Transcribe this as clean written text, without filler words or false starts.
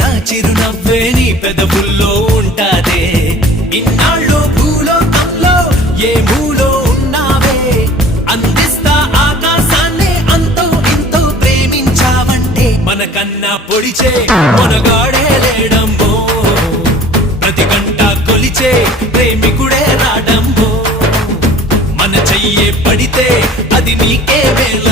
నా చిరునవ్వే నీ పెదవుల్లో ఉంటాదే. ఇన్నాళ్ళు భూలోకంలో ఏ మూలో ఉన్నావే, అందిస్తా ఆకాశాన్ని అంతో ఇంతో ప్రేమించావంటే. మనకన్నా పొడిచే మనగాడే లేడమ్మో, ప్రతి గంట కొలిచే ప్రేమికుడే రాడమ్మో. మన చెయ్యే పడితే అది నీకే మేలు.